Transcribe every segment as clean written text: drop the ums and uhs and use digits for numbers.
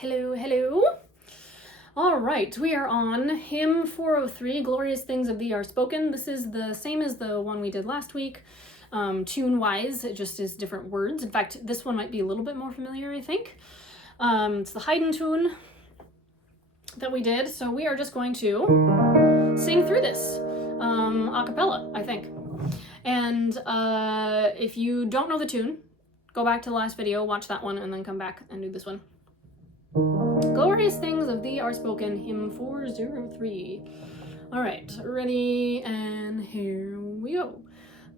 Hello, hello. All right, we are on hymn 403, Glorious Things of Thee Are Spoken. This is the same as the one we did last week. Tune-wise, it just is different words. In fact, this one might be a little bit more familiar, I think. It's the Haydn tune that we did, so we are just going to sing through this a cappella, I think. And if you don't know the tune, go back to the last video, watch that one, and then come back and do this one. Glorious Things of Thee Are Spoken, hymn 403. All right, ready, and here we go.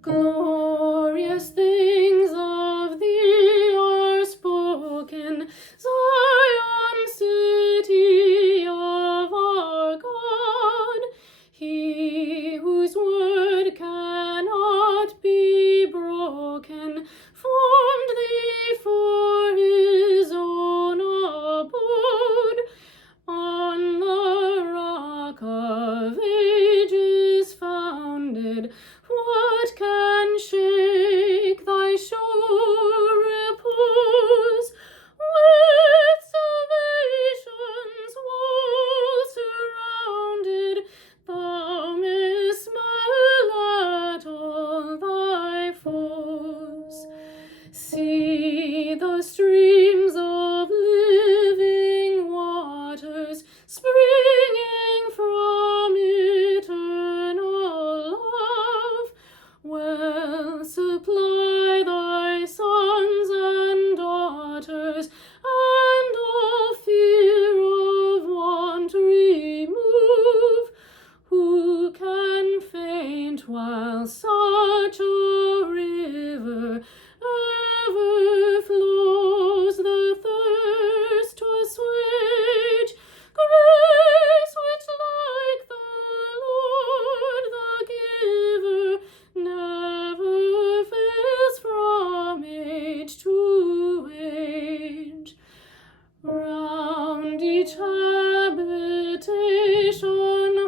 Glorious things of Thee are spoken, Zion, city of our God. He whose word cannot be broken, formed thee for his own abode. On the rock of ages founded, what can shake thy sure repose? With salvation's wall surrounded, thou mayst smile at all thy foes. See the streams of living waters springing from eternal love. Well supply thy sons and daughters, and all fear of want remove. Who can faint while such a river ever flows? The thirst to assuage, grace which like the Lord the giver never fails from age to age. Round each habitation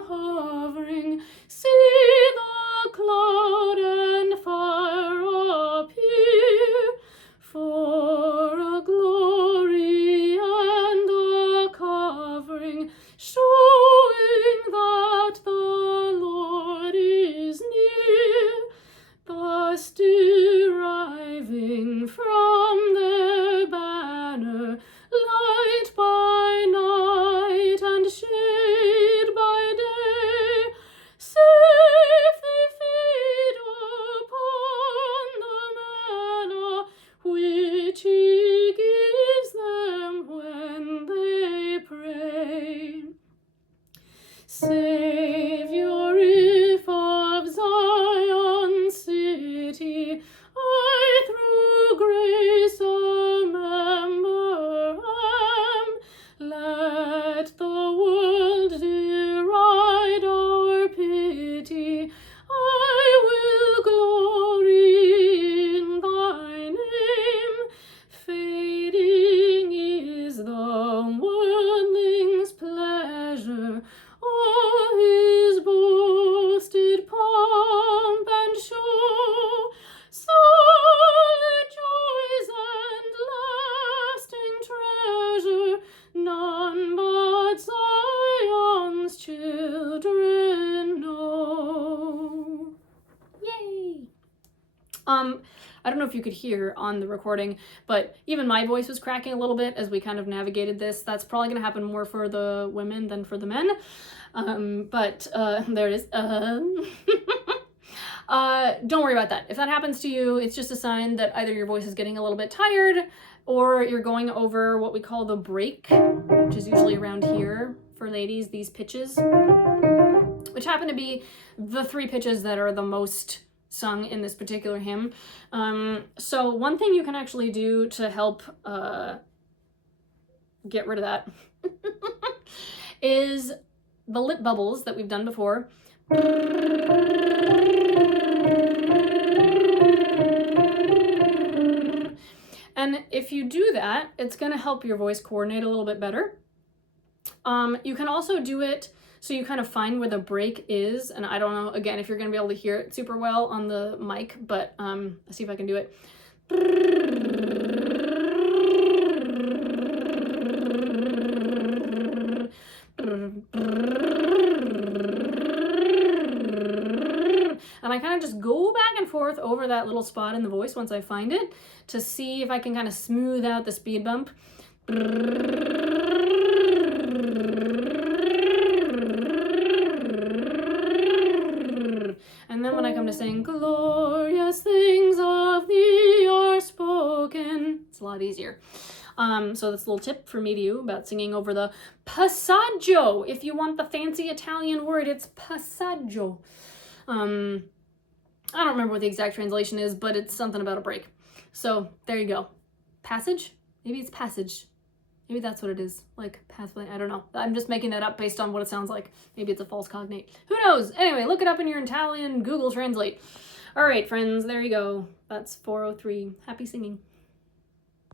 hovering, see the cloud and fire appear, for a glory and a covering, showing that the Lord is near, thus deriving from their banner light by night and shade by day. Safe they feed upon the manna which he gives them when they pray. Savior, if of Zion city I through grace a member am, let the world deride our pity. I will glory in thy name. Fading is the worldling's pleasure, all his boasted pomp and show. Solid joys and lasting treasure, none but Zion's children know. Yay! I don't know if you could hear on the recording, but even my voice was cracking a little bit as we kind of navigated this. That's probably going to happen more for the women than for the men. But there it is. Don't worry about that. If that happens to you, it's just a sign that either your voice is getting a little bit tired or you're going over what we call the break, which is usually around here for ladies, these pitches, which happen to be the three pitches that are the most sung in this particular hymn. So one thing you can actually do to help get rid of that is the lip bubbles that we've done before. And if you do that, it's going to help your voice coordinate a little bit better. You can also do it so you kind of find where the break is, and I don't know, again, if you're going to be able to hear it super well on the mic, but let's see if I can do it. forth over that little spot in the voice once I find it to see if I can kind of smooth out the speed bump. And then when I come to sing, glorious things of thee are spoken, it's a lot easier. So that's a little tip from me to you about singing over the passaggio. If you want the fancy Italian word, it's passaggio. I don't remember what the exact translation is, but it's something about a break. So there you go. Passage? Maybe it's passage. Maybe that's what it is. Like, pathway. I don't know. I'm just making that up based on what it sounds like. Maybe it's a false cognate. Who knows? Anyway, look it up in your Italian Google Translate. All right, friends, there you go. That's 403. Happy singing.